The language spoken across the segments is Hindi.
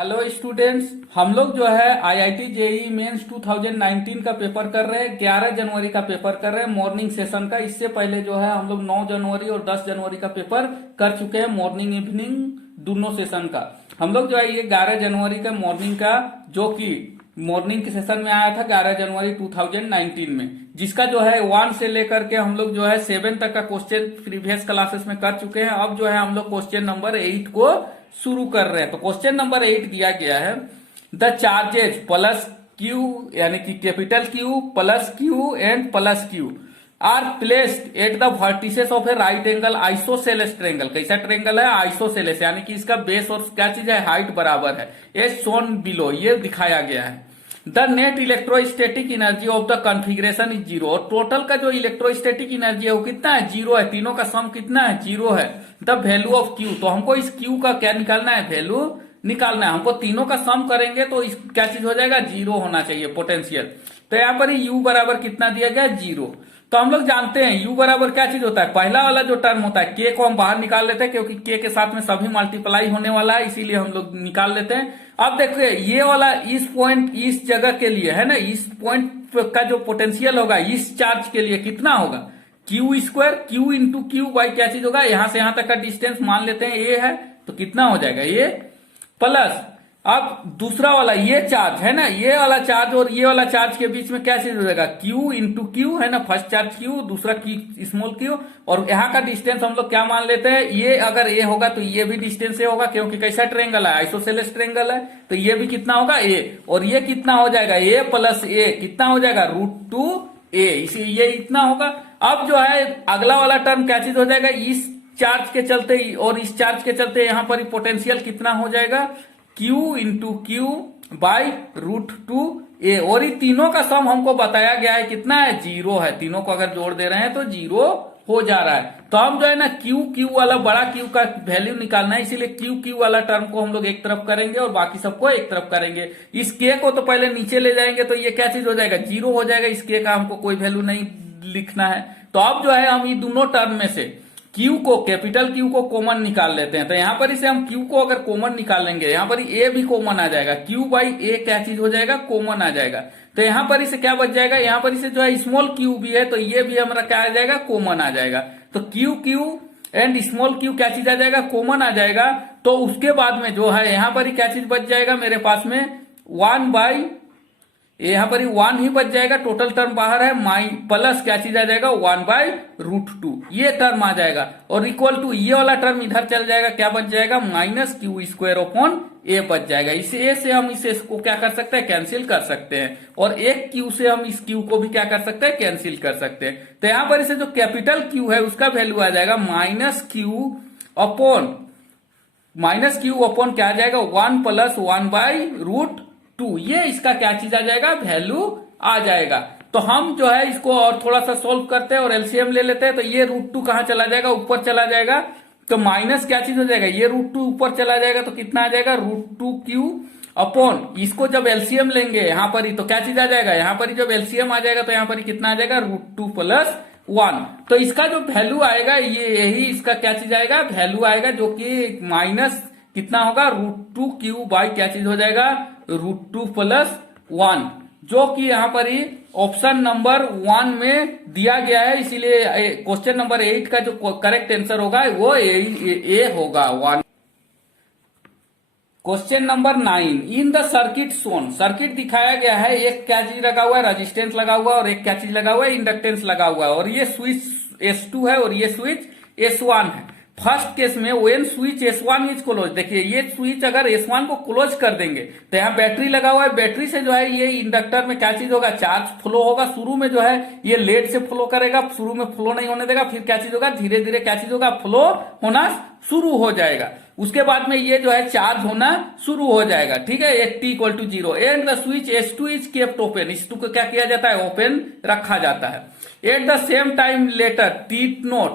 हेलो स्टूडेंट्स, हम लोग जो है आईआईटी जेईई मेंस 2019 का पेपर कर रहे हैं। 11 जनवरी का पेपर कर रहे हैं मॉर्निंग सेशन का। इससे पहले जो है हम लोग 9 जनवरी और 10 जनवरी का पेपर कर चुके हैं, मॉर्निंग इवनिंग दोनों सेशन का। हम लोग जो है ये 11 जनवरी का मॉर्निंग का, जो कि मॉर्निंग के सेशन में आया था 11 जनवरी 2019 में, जिसका जो है 1 से लेकर के हम लोग जो है 7 तक का क्वेश्चन प्रीवियस क्लासेस में कर चुके हैं। अब जो है हम लोग क्वेश्चन नंबर 8 को शुरू कर रहे हैं। तो क्वेश्चन नंबर 8 दिया गया है, द चार्जेज प्लस क्यू यानी कि capital Q plus Q and plus Q R placed at the vertices of A right angle isosceles triangle. कैसा ट्रेंगल है? आइसोसेलेस, यानी कि इसका बेस और क्या चीज है, हाइट बराबर है। एज शोन बिलो, ये दिखाया गया है। The net electrostatic energy of the configuration is zero. और टोटल का जो इलेक्ट्रोस्टैटिक एनर्जी है वो कितना है? जीरो है। तीनों का सम कितना है? जीरो है। द वैल्यू ऑफ क्यू, तो हमको इस क्यू का क्या निकालना है? वैल्यू निकालना है। हमको तीनों का सम करेंगे तो इस क्या चीज हो जाएगा? जीरो होना चाहिए, पोटेंशियल। तो यहाँ पर यू बराबर कितना दिया गया? जीरो। तो हम लोग जानते हैं यू बराबर क्या चीज होता है? पहला वाला जो टर्म होता है के को हम बाहर निकाल लेते हैं, क्योंकि के साथ में सभी मल्टीप्लाई होने वाला है, इसीलिए हम लोग निकाल लेते हैं। अब देखिए ये वाला इस पॉइंट इस जगह के लिए है ना, इस पॉइंट का जो पोटेंशियल होगा इस चार्ज के लिए कितना होगा? Q square, Q into Q by क्या चीज होगा? यहां से यहां तक का डिस्टेंस मान लेते हैं ए है, तो कितना हो जाएगा? ये प्लस अब दूसरा वाला ये चार्ज है ना, ये वाला चार्ज और ये वाला चार्ज के बीच में क्या चीज हो जाएगा? क्यू इंटू क्यू है ना, फर्स्ट चार्ज क्यू, दूसरा क्यू स्मॉल क्यू, और यहाँ का डिस्टेंस हम लोग क्या मान लेते हैं? ये अगर ए होगा तो ये भी डिस्टेंस ए होगा, क्योंकि कैसा ट्रेंगल है? आइसोसेलेस ट्रेंगल है। तो ये भी कितना होगा? ए। और ये कितना हो जाएगा? ए प्लस ए कितना हो जाएगा? √2a। इसी ये इतना होगा। अब जो है अगला वाला टर्म क्या चीज हो जाएगा? इस चार्ज के चलते और इस चार्ज के चलते यहाँ पर पोटेंशियल कितना हो जाएगा? Q into Q by √2a। और ये तीनों का सम हमको बताया गया है कितना है? जीरो है। तीनों को अगर जोड़ दे रहे हैं तो जीरो हो जा रहा है। तो हम जो है ना क्यू वाला बड़ा क्यू का वैल्यू निकालना है, इसीलिए क्यू वाला टर्म को हम लोग एक तरफ करेंगे और बाकी सबको एक तरफ करेंगे। इस के को तो पहले नीचे ले जाएंगे तो ये क्या चीज हो जाएगा? जीरो हो जाएगा। इस के का हमको कोई वैल्यू नहीं लिखना है। तो अब जो है हम ये दोनों टर्म में से क्यू को, कैपिटल क्यू को कॉमन निकाल लेते हैं। तो यहां पर इसे हम क्यू को अगर कॉमन निकालेंगे, यहां पर ए भी कॉमन आ जाएगा। क्यू बाई ए क्या चीज हो जाएगा? कॉमन आ जाएगा। तो यहां पर इसे क्या बच जाएगा? यहां पर इसे जो है स्मॉल क्यू भी है, तो ये भी हमारा क्या आ जाएगा? कॉमन आ जाएगा। तो क्यू एंड स्मॉल क्यू क्या चीज आ जाएगा? कॉमन आ जाएगा। तो उसके बाद में जो है यहां पर ही क्या चीज बच जाएगा मेरे पास में? 1 बाई, यहां पर ही 1 ही बच जाएगा। टोटल टर्म बाहर है, माई प्लस क्या चीज आ जाएगा? 1 बाई √2 ये टर्म आ जाएगा। और इक्वल टू ये वाला टर्म इधर चल जाएगा, क्या बच जाएगा? माइनस क्यू स्क्वायर अपॉन ए बच जाएगा। इसे ए से हम इसे इसको क्या कर सकते हैं? कैंसिल कर सकते हैं। और एक क्यू से हम इस क्यू को भी क्या कर सकते हैं? कैंसिल कर सकते हैं। तो यहां पर इसे जो कैपिटल क्यू है उसका वैल्यू आ जाएगा माइनस क्यू अपॉन क्या आ जाएगा? 1 प्लस 1 बाई √2। ये इसका क्या चीज आ जाएगा? वैल्यू आ जाएगा। तो हम जो है इसको और थोड़ा सा सोल्व करते हैं और एलसीएम ले लेते हैं। तो ये √2 कहां चला जाएगा? ऊपर चला जाएगा। तो माइनस क्या चीज हो जाएगा? ये √2 ऊपर चला जाएगा तो कितना आ जाएगा? √2q अपॉन, इसको जब एलसीएम लेंगे यहां पर ही तो क्या चीज आ जाएगा? यहां पर ही जब एलसीएम आ जाएगा तो यहां पर ही कितना आ जाएगा? √2 प्लस 1। तो इसका जो वैल्यू आएगा ये यही इसका क्या चीज आएगा? वैल्यू आएगा, जो कि माइनस कितना होगा? √2q बाई क्या चीज हो जाएगा? √2 प्लस 1, जो कि यहां पर ही ऑप्शन नंबर 1 में दिया गया है। इसीलिए क्वेश्चन नंबर 8 का जो करेक्ट आंसर होगा वो ए होगा, 1। Question number 9, in the circuit Son, circuit दिखाया गया है। एक क्या चीज लगा हुआ है? रेजिस्टेंस लगा हुआ है, और एक क्या चीज लगा हुआ है? इंडक्टेंस लगा हुआ है। और ये स्विच S2 है और ये स्विच S1 है। फर्स्ट केस में when switch S1 is close, देखिए ये स्विच अगर S1 को क्लोज कर देंगे तो यहाँ बैटरी लगा हुआ है। बैटरी से जो है ये इंडक्टर में क्या चीज होगा? चार्ज फ्लो होगा। शुरू में जो है ये लेट से फ्लो करेगा, शुरू में फ्लो नहीं होने देगा। फिर क्या चीज होगा? धीरे धीरे क्या चीज होगा? फ्लो होना शुरू हो जाएगा। उसके बाद में ये जो है चार्ज होना शुरू हो जाएगा। ठीक है, एक t = 0 and the switch S2 is kept open. S2 को क्या किया जाता है? ओपन रखा जाता है। At the same time later t0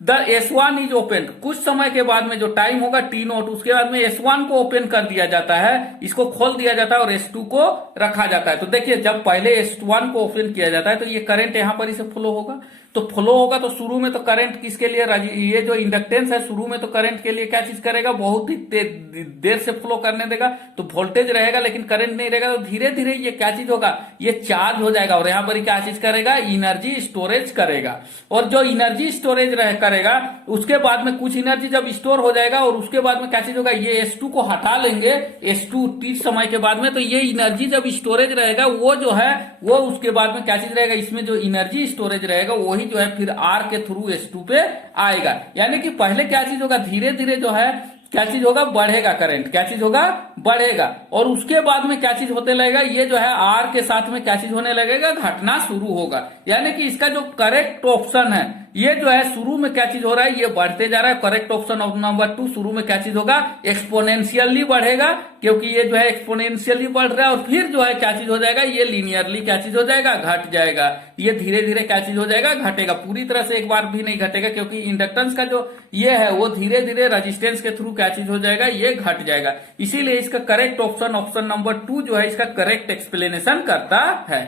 the S1 is open. कुछ समय के बाद में जो टाइम होगा t0, उसके बाद में S1 को ओपन कर दिया जाता है, इसको खोल दिया जाता है और S2 को रखा जाता है। तो देखिए जब पहले S1 को ओपन किया जाता है तो ये करंट यहां पर इसे फ्लो होगा। तो फ्लो होगा तो शुरू में तो करंट किसके लिए, ये जो इंडक्टेंस है शुरू में तो करंट के लिए क्या चीज करेगा, बहुत ही देर से फ्लो करने देगा, तो वोल्टेज रहेगा लेकिन करंट नहीं रहेगा, तो धीरे धीरे ये क्या चीज होगा, ये चार्ज हो जाएगा और यहाँ पर क्या चीज करेगा, एनर्जी स्टोरेज करेगा। और जो एनर्जी स्टोरेज करेगा उसके बाद में कुछ एनर्जी जब स्टोर हो जाएगा और उसके बाद में क्या चीज होगा, ये S2 को हटा लेंगे, S2 t समय के बाद में, तो ये एनर्जी जब स्टोरेज रहेगा वो जो है वो उसके बाद में क्या चीज रहेगा, इसमें जो एनर्जी स्टोरेज रहेगा वही जो है फिर R के थ्रू S2 पे आएगा। यानी कि पहले क्या चीज होगा, धीरे धीरे जो है क्या चीज होगा, बढ़ेगा करंट, क्या चीज होगा, बढ़ेगा, और उसके बाद में क्या चीज होते लगेगा, ये जो है R के साथ में क्या चीज होने लगेगा, घटना शुरू होगा। यानी कि इसका जो करेक्ट ऑप्शन है ये जो है शुरू में क्या चीज हो रहा है, ये बढ़ते जा रहा है। करेक्ट ऑप्शन ऑफ नंबर 2 शुरू में क्या चीज होगा, एक्सपोनेंशियली बढ़ेगा, क्योंकि ये जो है एक्सपोनेंशियली बढ़ रहा है, और फिर जो है क्या चीज हो जाएगा, ये लीनियरली क्या चीज हो जाएगा, घट जाएगा। ये धीरे धीरे क्या चीज हो जाएगा, घटेगा, पूरी तरह से एक बार भी नहीं घटेगा, क्योंकि इंडक्टेंस का जो ये है वो धीरे धीरे रेजिस्टेंस के थ्रू क्या चीज हो जाएगा, ये घट जाएगा। इसीलिए इसका करेक्ट ऑप्शन ऑप्शन नंबर 2 जो है इसका करेक्ट एक्सप्लेनेशन करता है।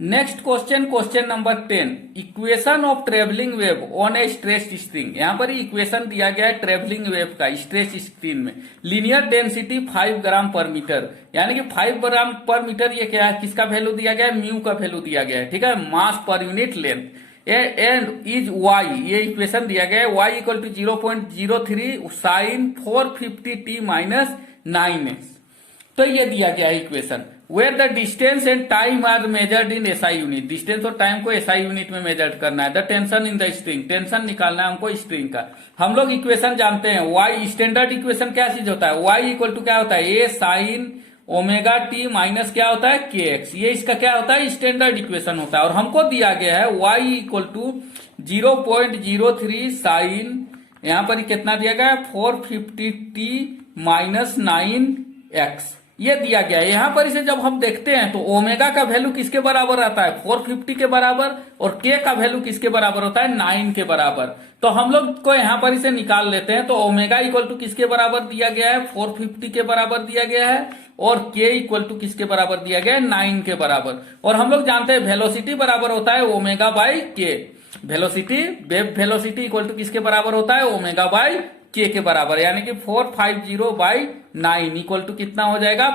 Next question, question number 10, equation of travelling wave on A stretched string. यहां पर इक्वेशन दिया गया है ट्रेवलिंग वेव का स्ट्रेच्ड स्ट्रिंग में। लीनियर डेंसिटी 5 ग्राम पर मीटर, यानी कि 5 ग्राम पर मीटर, ये क्या है, किसका वैल्यू दिया गया है, म्यू का वैल्यू दिया गया है, ठीक है, mass per unit length, and is y, ये इक्वेशन दिया गया है, y equal to 0.03 sine 450 t minus 9s। तो ये दिया गया है equation. Where the distance and time are measured in SI unit, distance और टाइम को एसआई यूनिट में मेजर करना है। The tension in the string, tension निकालना है हमको स्ट्रिंग का। हम लोग इक्वेशन जानते हैं, वाई स्टैंडर्ड इक्वेशन क्या चीज होता है, वाई इक्वल टू क्या होता है, ए साइन ओमेगा टी माइनस क्या होता है, के एक्स, ये इसका क्या होता है, स्टैंडर्ड इक्वेशन होता है। और हमको दिया गया है वाई इक्वल टू 0.03 साइन, यहां पर कितना दिया गया है, 450 t माइनस 9x, ये दिया गया है। यहां पर इसे जब हम देखते हैं तो ओमेगा का वैल्यू किसके बराबर आता है, 450 के बराबर, और के का वैल्यू किसके बराबर होता है, 9 के बराबर। तो हम लोग को यहां पर इसे निकाल लेते हैं। तो ओमेगा इक्वल टू किसके बराबर दिया गया है, 450 के बराबर दिया गया है, और के इक्वल टू किसके बराबर दिया गया है, 9 के बराबर। और हम लोग जानते हैं वेलोसिटी बराबर होता है omega by K, velocity, wave velocity equal to किसके बराबर होता है, ओमेगा बाई के बराबर, यानी कि 450 बाई 9 इक्वल टू कितना हो जाएगा,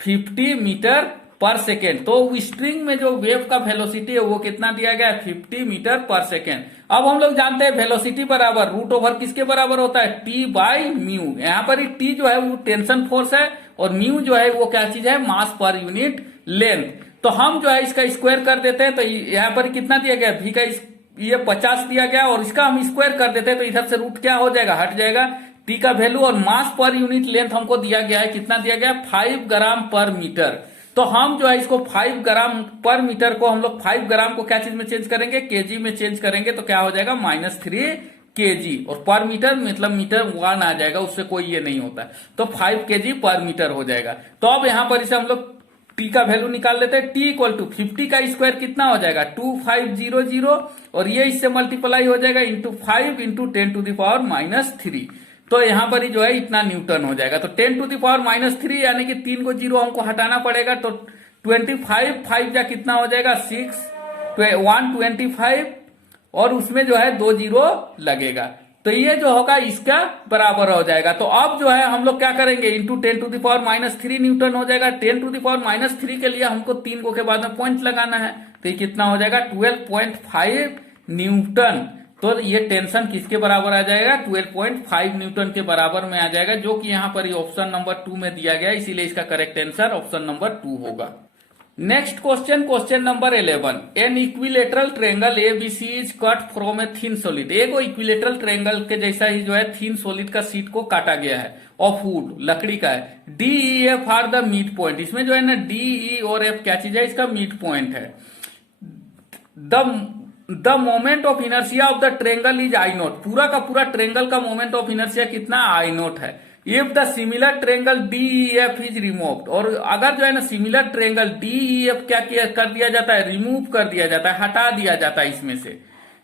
50 मीटर पर सेकेंड। तो स्ट्रिंग में जो वेव का वेलोसिटी है वो कितना दिया गया है, 50 मीटर पर सेकेंड। अब हम लोग जानते हैं वेलोसिटी बराबर रूट ओवर किसके बराबर होता है, टी बाई म्यू। यहां पर टी जो है वो टेंशन फोर्स है, और म्यू जो है वो क्या चीज है, मास पर यूनिट लेंथ। तो हम जो है इसका स्क्वायर कर देते हैं, तो यहां पर कितना दिया गया, भी का ये 50 दिया गया, और इसका हम स्क्वायर कर देते हैं तो इधर से रूट क्या हो जाएगा, हट जाएगा, टी का वैल्यू, और मास पर यूनिट लेंथ हमको दिया गया है, कितना दिया गया है, 5 ग्राम पर मीटर। तो हम जो है इसको 5 ग्राम पर मीटर को हम लोग 5 ग्राम को क्या चीज में चेंज करेंगे, केजी में चेंज करेंगे, तो क्या हो जाएगा, -3 kg, और पर मीटर मतलब मीटर 1 आ जाएगा, उससे कोई ये नहीं होता है, तो 5 kg पर मीटर हो जाएगा। तो अब यहां पर इसे हम लोग टी का वैल्यू निकाल लेते हैं, टी इक्वल टू 50 का स्क्वायर कितना हो जाएगा, 2500, और ये इससे मल्टीप्लाई हो जाएगा into 5 into 10 to the power -3। तो यहां पर ही जो है इतना न्यूटन हो जाएगा। तो 10 टू द पावर -3 यानी कि 3 को जीरो हमको हटाना पड़ेगा, तो 25 5 जा कितना हो जाएगा, 6 125, और उसमें जो है 2 जीरो लगेगा, तो ये जो होगा इसका बराबर हो जाएगा। तो अब जो है हम लोग क्या करेंगे, into 10 to the power -3 newton हो जाएगा। 10 टू द पावर -3 के लिए हमको 3 को के बाद में पॉइंट लगाना है, तो ये कितना हो जाएगा, 12.5 न्यूटन। तो ये टेंशन किसके बराबर आ जाएगा, 12.5 न्यूटन के बराबर में आ जाएगा, जो कि यहां पर ऑप्शन नंबर 2 में दिया गया, इसीलिए इसका करेक्ट आंसर ऑप्शन नंबर 2 होगा। Next question, question number 11, an equilateral triangle ABC is cut from a thin solid. एगो इक्विलेटरल ट्रेंगल के जैसा ही जो है थिन सॉलिड का शीट को काटा गया है, ऑफ वुड, लकड़ी का है। D E F R the mid point, इसमें जो है ना डी ई और एफ क्या चीज है, इसका मिड पॉइंट है। The moment of inertia of the triangle is I note, पूरा का पूरा ट्रेंगल का मोमेंट ऑफ इनर्शिया कितना, आई नोट है। If the similar triangle DEF is removed, और अगर जो है ना सिमिलर ट्रेंगल DEF क्या कर दिया जाता है, रिमूव कर दिया जाता है, हटा दिया जाता है इसमें से,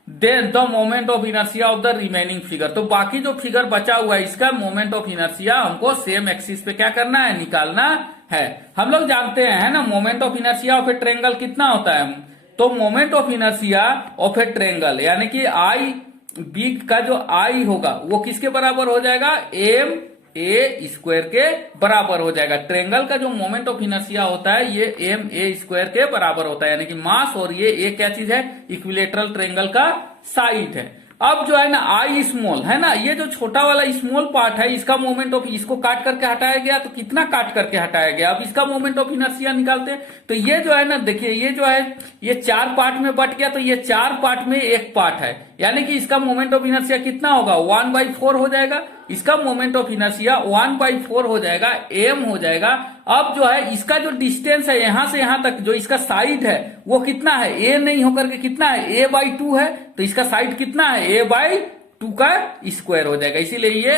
then the moment of inertia of the remaining figure, तो बाकी जो फिगर बचा हुआ है इसका मोमेंट ऑफ इनर्शिया हमको सेम एक्सिस पे क्या करना है, निकालना है। हम लोग जानते हैं है ना, moment of inertia of a triangle कितना होता है, तो moment of inertia of a triangle यानी कि आई बी का जो आई होगा वो किसके बराबर हो जाएगा, एम ए स्क्वायर के बराबर हो जाएगा। ट्रेंगल का जो मोमेंट ऑफ इनर्शिया होता है ये एम ए स्क्वायर के बराबर होता है, यानी कि मास, और ये क्या चीज है, इक्विलेटरल ट्रेंगल का साइड है। अब जो है ना आई स्मॉल है ना, ये जो छोटा वाला स्मॉल पार्ट है इसका मोमेंट ऑफ, इसको काट करके हटाया गया, तो कितना काट करके हटाया गया, अब इसका मोमेंट ऑफ इनर्शिया निकालते हैं। तो ये जो है ना देखिए, ये जो है ये 4 पार्ट में बट गया, तो ये 4 पार्ट में एक पार्ट है, यानी कि इसका मोमेंट ऑफ इनर्शिया कितना होगा, 1/4 हो जाएगा। इसका मोमेंट ऑफ इनर्शिया 1/4 हो जाएगा, एम हो जाएगा। अब जो है इसका जो डिस्टेंस है यहां से यहां तक, जो इसका साइड है वो कितना है, ए नहीं होकर के कितना है, a/2 है, तो इसका साइड कितना है, a/2 का स्क्वायर हो जाएगा, इसीलिए ये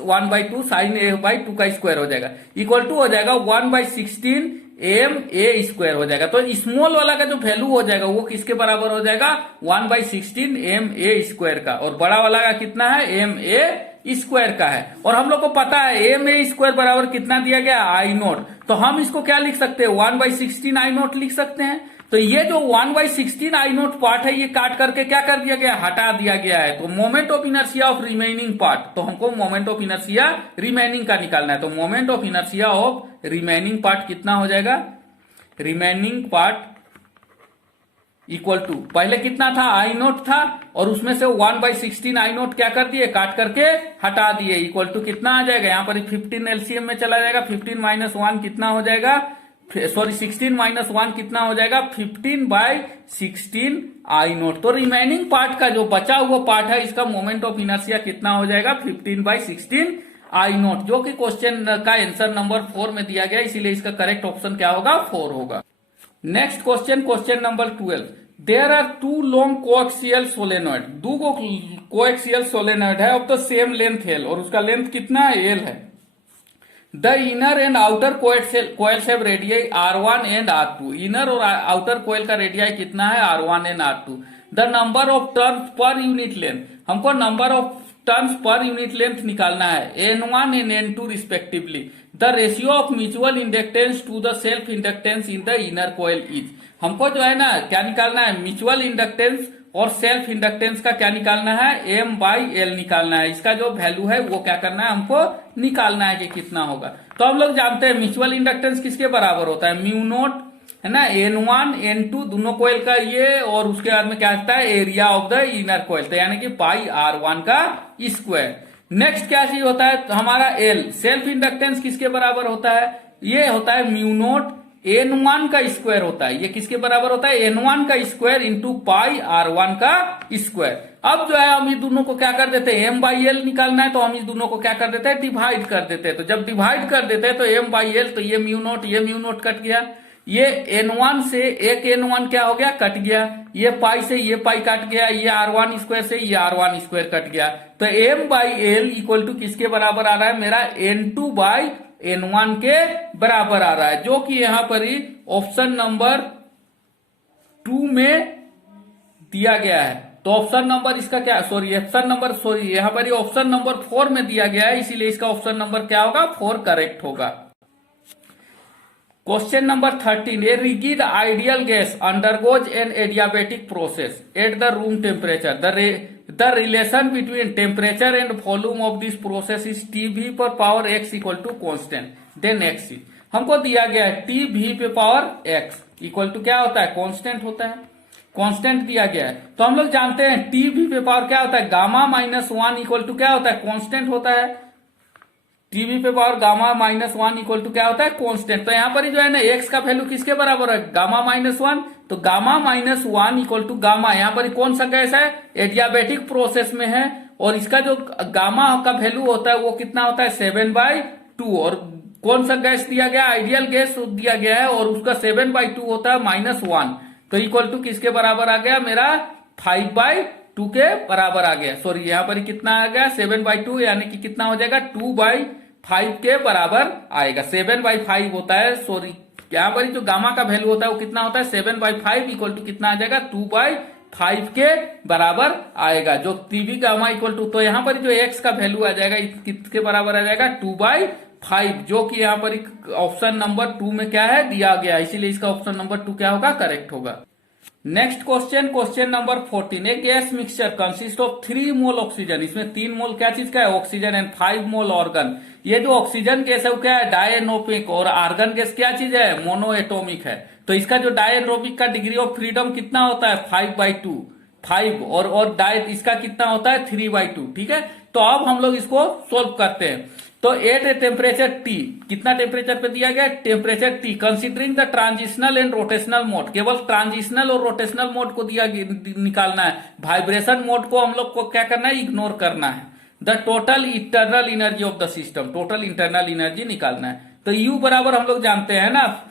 1/2 साइन a/2 का स्क्वायर हो जाएगा, इक्वल टू हो जाएगा 1/16 एम ए स्क्वायर हो जाएगा। तो स्मॉल वाला का जो वैल्यू हो जाएगा वो किसके बराबर हो जाएगा, 1/16 एम ए स्क्वायर का, और बड़ा वाला का कितना है, एम ए स्क्वायर का है। और हम लोग को पता है एम ए स्क्वायर बराबर कितना दिया गया, आई नोट, तो हम इसको क्या लिख सकते हैं, 1/16 आई नोट लिख सकते हैं। तो ये जो 1/16 आई नोट पार्ट है ये काट करके क्या कर दिया गया, हटा दिया गया है। तो moment of inertia of remaining part, तो हमको मोमेंट ऑफ इनर्शिया रिमेनिंग का निकालना है। तो moment of inertia of remaining part कितना हो जाएगा, रिमेनिंग पार्ट इक्वल टू, पहले कितना था, आई नोट था, और उसमें से 1/16 आई नोट क्या कर दिए, काट करके हटा दिए, इक्वल टू कितना आ जाएगा, यहां पर 15 एलसीएम में चला जाएगा, 15 - 1 कितना हो जाएगा, सॉरी 16 - 1 कितना हो जाएगा, 15/16 आई नोट। तो रिमेनिंग पार्ट का जो बचा हुआ पार्ट है इसका मोमेंट ऑफ इनर्शिया कितना हो जाएगा, 15/16 आई नोट, जो कि क्वेश्चन का आंसर नंबर 4 में दिया गया, इसीलिए इसका करेक्ट ऑप्शन क्या होगा, 4 होगा। Next question, question number 12, there are 2 long coaxial solenoid, 2 coaxial solenoid है of the same length L, और उसका लेंथ कितना है, एल है। The inner and outer coil have radii R1 and R2, inner और आउटर कोयल का रेडियाई कितना है, R1 and R2। The number of turns per unit length, हमको number of turns per unit length निकालना है, N1 and N2 respectively. The ratio of mutual inductance to the self inductance in the inner coil is, हमको जो है ना क्या निकालना है, म्यूचुअल इंडक्टेंस और सेल्फ इंडक्टेंस का क्या निकालना है, M/L निकालना है। इसका जो वैल्यू है वो क्या करना है, हमको निकालना है कि कितना होगा। तो हम लोग जानते हैं म्यूचुअल इंडक्टेंस किसके बराबर होता है, म्यू नोट है ना, N1 N2 दोनों कोयल का ये, और उसके बाद में क्या आता है, एरिया ऑफ द इनर कोयल, तो यानी कि πr1 का स्क्वायर। नेक्स्ट क्या चीज होता है, तो हमारा L, सेल्फ इंडक्टेंस किसके बराबर होता है, ये होता है म्यू नोट N1 का स्क्वायर होता है, ये किसके बराबर होता है, N1 का स्क्वायर इंटू πr1 का स्क्वायर। अब जो है हम इस दोनों को क्या कर देते हैं, M/L निकालना है, तो हम इस दोनों को क्या कर देते हैं, डिवाइड कर देते हैं। तो जब डिवाइड कर देते हैं तो M/L, तो ये म्यू नोट कट गया, ये N1 से एक N1 क्या हो गया, कट गया, ये पाई से ये पाई कट गया, ये R1 स्क्वायर से ये R1 स्क्वायर कट गया। तो M/L इक्वल टू किसके बराबर आ रहा है, मेरा N2/N1 के बराबर आ रहा है, जो कि यहां पर ही ऑप्शन नंबर 2 में दिया गया है। तो ऑप्शन नंबर इसका क्या, यहां पर ही ऑप्शन नंबर 4 में दिया गया है, इसीलिए इसका ऑप्शन नंबर क्या होगा, 4 करेक्ट होगा। Question number 13, a rigid ideal gas undergoes an adiabatic process at the room temperature, the relation between temperature and volume of this process is TV पर power x equal to constant, then x। हमको दिया गया है TV पे पावर x इक्वल टू क्या होता है, कॉन्स्टेंट होता है, कॉन्स्टेंट दिया गया है। तो हम लोग जानते हैं TV पे पावर क्या होता है, गामा-1 इक्वल टू क्या होता है, कॉन्स्टेंट होता है। TV पे पावर गामा-1 इक्वल टू क्या होता है, कॉन्स्टेंट। तो यहां पर ही जो है ना x का वैल्यू किसके बराबर है, गामा-1, तो गामा-1 इक्वल टू गामा, यहां पर कौन सा गैस है, एडियाबेटिक प्रोसेस में है, और इसका जो गामा का वैल्यू होता है वो कितना होता है, 7/2, और कौन सा गैस दिया गया, आइडियल गैस दिया गया है, और उसका 7/2 होता है -1, तो इक्वल टू किसके बराबर आ गया, मेरा 5/2 के बराबर आ गया। सॉरी यहाँ पर कितना आ गया, 7/2, यानी कि कितना हो जाएगा, 2/5 के बराबर आएगा। 7/5 होता है, सॉरी यहाँ पर जो गामा का वैल्यू होता है वो कितना होता है, 7/5 इक्वल टू कितना आ जाएगा, 2/5 के बराबर आएगा, जो TV गामा इक्वल टू, तो यहाँ पर जो x का वैल्यू आ जाएगा किसके बराबर आ जाएगा, 2/5, जो कि यहाँ पर ऑप्शन नंबर 2 में क्या है, दिया गया, इसीलिए इसका ऑप्शन नंबर 2 क्या होगा, करेक्ट होगा। Next question, question number 14। A gas mixture consist of 3 mole oxygen, इसमें 3 मोल क्या चीज का है, ऑक्सीजन, एंड 5 मोल ऑर्गन। ये जो ऑक्सीजन गैस है वो क्या है, डायनोपिक, और आर्गन गैस क्या चीज है, मोनोएटोमिक है। तो इसका जो डायनोपिक का डिग्री ऑफ फ्रीडम कितना होता है, 5/2, 5, और डाय इसका कितना होता है, 3/2। ठीक है, तो अब हम लोग इसको सोल्व करते हैं। तो एट ए टेम्परेचर टी, कितना टेम्परेचर पे दिया गया, temperature T, considering the transitional and rotational mode, केवल ट्रांजिशनल और रोटेशनल मोड को निकालना है, वाइब्रेशन मोड को हम लोग को क्या करना है, इग्नोर करना है। The total internal energy of the system, total internal energy निकालना है। तो यू बराबर हम लोग जानते हैं ना,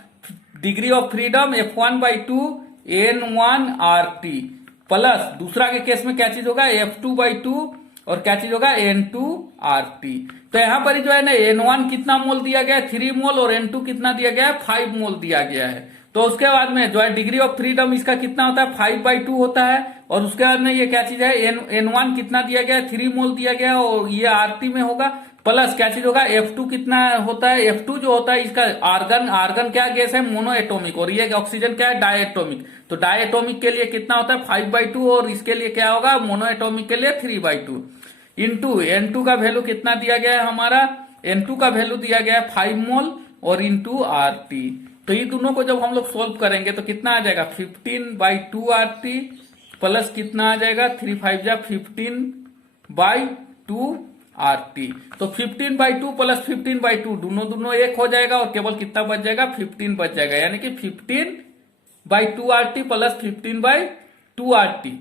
degree of freedom F1/2 N1RT, plus दूसरा के केस में क्या चीज होगा, F2/2, और क्या चीज होगा, N2RT। तो यहां पर जो है ना, N1 कितना मोल दिया गया है, 3 मोल, और N2 कितना दिया गया है, 5 मोल दिया गया है। तो उसके बाद में जो है डिग्री ऑफ फ्रीडम इसका कितना होता है, 5/2 होता है, और उसके बाद में ये क्या चीज है, N1 कितना दिया गया है, 3 मोल दिया गया है, और ये RT में होगा, प्लस क्या चीज होगा, F2 कितना होता है, F2 जो होता है इसका आर्गन क्या गैस है, मोनोएटोमिक, और ये ऑक्सीजन क्या है, डायएटोमिक। तो डायएटोमिक के लिए कितना होता है, 5/2, और इसके लिए क्या होगा, मोनोएटोमिक के लिए 3/2। इंटू N2 का वैल्यू कितना दिया गया है हमारा, N2 का वैल्यू दिया गया है 5 मोल, और इंटू RT। तो ये दोनों को जब हम लोग सोल्व करेंगे तो कितना आ जाएगा, 15/2 RT, प्लस कितना आ जाएगा, 3×5 = 15/2 RT। तो 15/2 प्लस 15/2 दोनों एक हो जाएगा, और केवल कितना बच जाएगा, 15 बच जाएगा, यानी कि 15/2 RT प्लस 15/2 RT।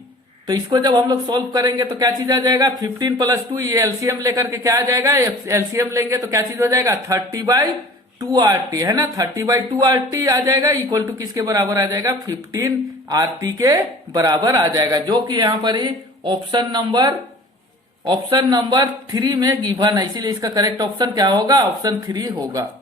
तो इसको जब हम लोग सोल्व करेंगे तो क्या चीज आ जाएगा, 15 + 2, ये एलसीएम लेकर के क्या आ जाएगा, एलसीएम लेंगे तो क्या चीज हो जाएगा, 30/2 RT, है ना, 30/2 RT आ जाएगा, इक्वल टू किसके बराबर आ जाएगा, 15 RT के बराबर आ जाएगा, जो कि यहां पर ही ऑप्शन नंबर 3 में गिवन है। इसीलिए इसका करेक्ट ऑप्शन क्या होगा, ऑप्शन 3 होगा।